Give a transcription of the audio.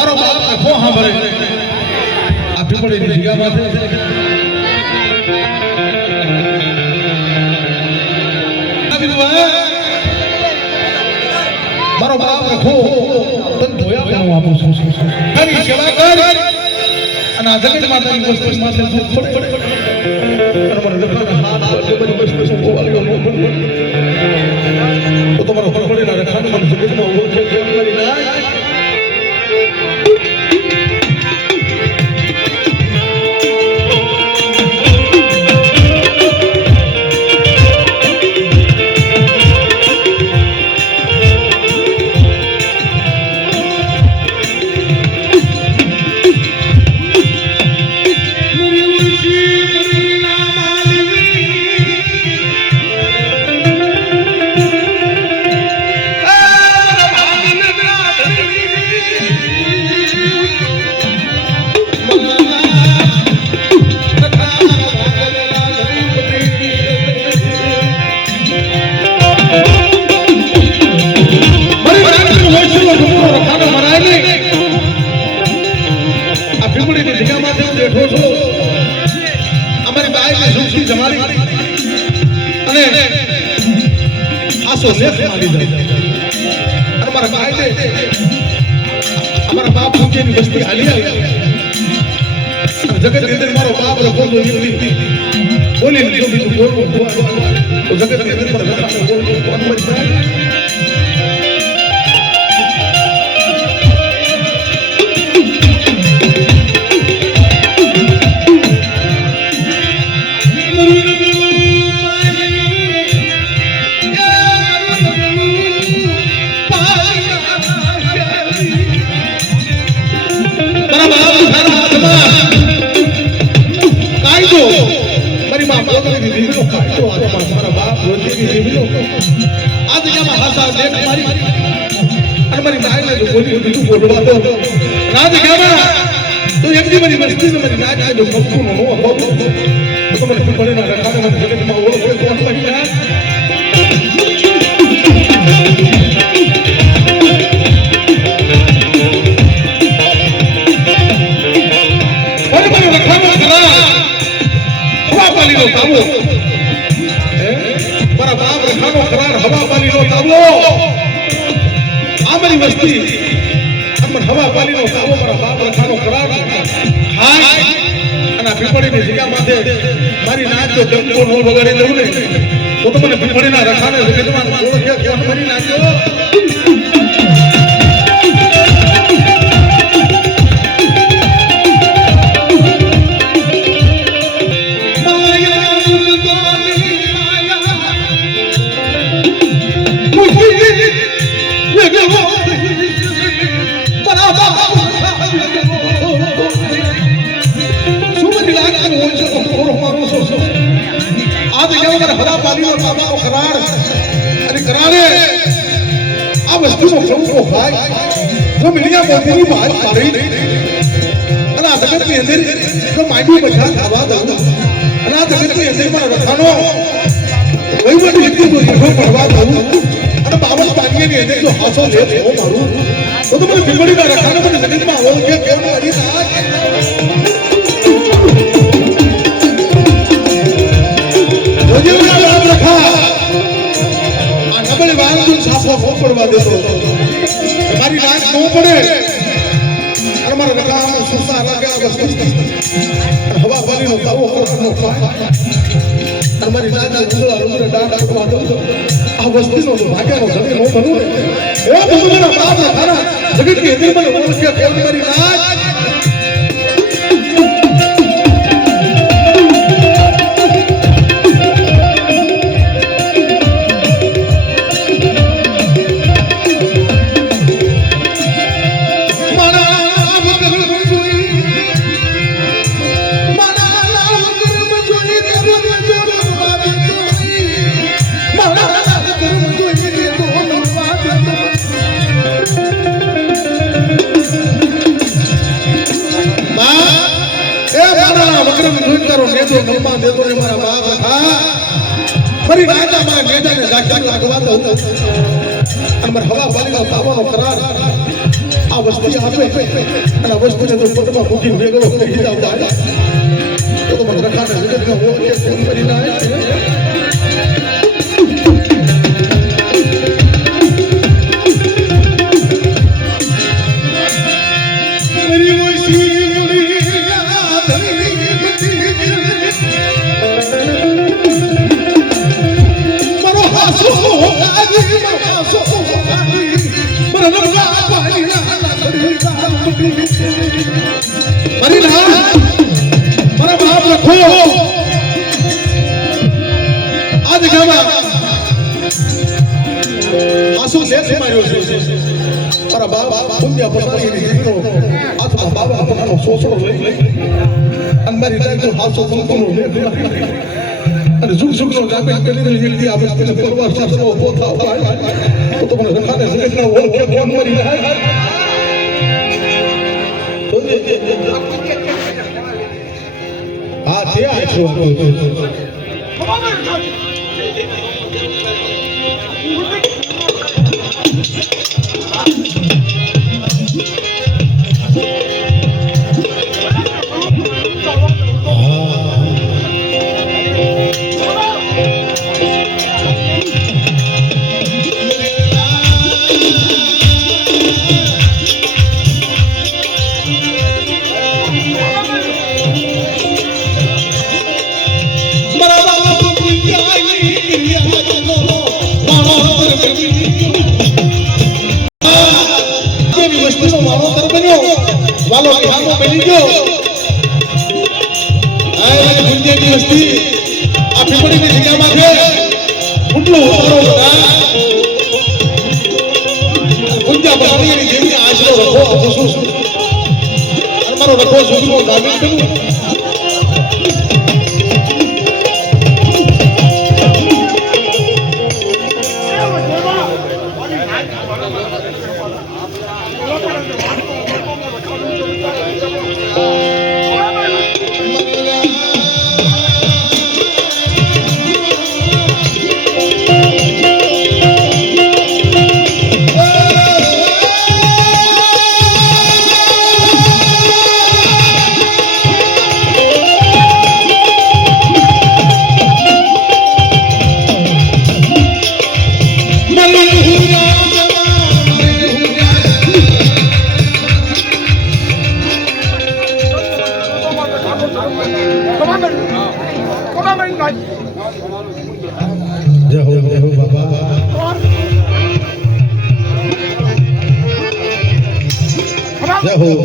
મારો બાપ કો સાંભળે આ પીપળીની જગ્યામાં છે મારો બાપ કો તન ધોયા હું આપું છું તારી સેવા કર અને આ જગત માતાની વસ્તુ માથે દુઃખ પડે અને મને લખાના હાથ બધી વસ્તુ બોવાલ્યો નો તો તમારો પડેલા રખાને મને જગતમાં ઓળખે કેમ કરી ના हमारा बाप पूछे नहीं बस्ती हाली जगत के अंदर मारो बाप रखो तो बोले जो भी तू बोल तो जगत के अंदर पर बोल कौन बचता है મારી નાચ તો જમકો નો બગાડી દઉં ને તો મને પીપળીના રખાને જગતમાં ઓળખે કોણ મારી નાચો આ વસ્તી આપે અને આ વસ્તીને તો પોતામાં મૂકી વેગળો કરી જાવ તો મને રખાને જગતનો ઓળખે ફોન કરી ના જય હો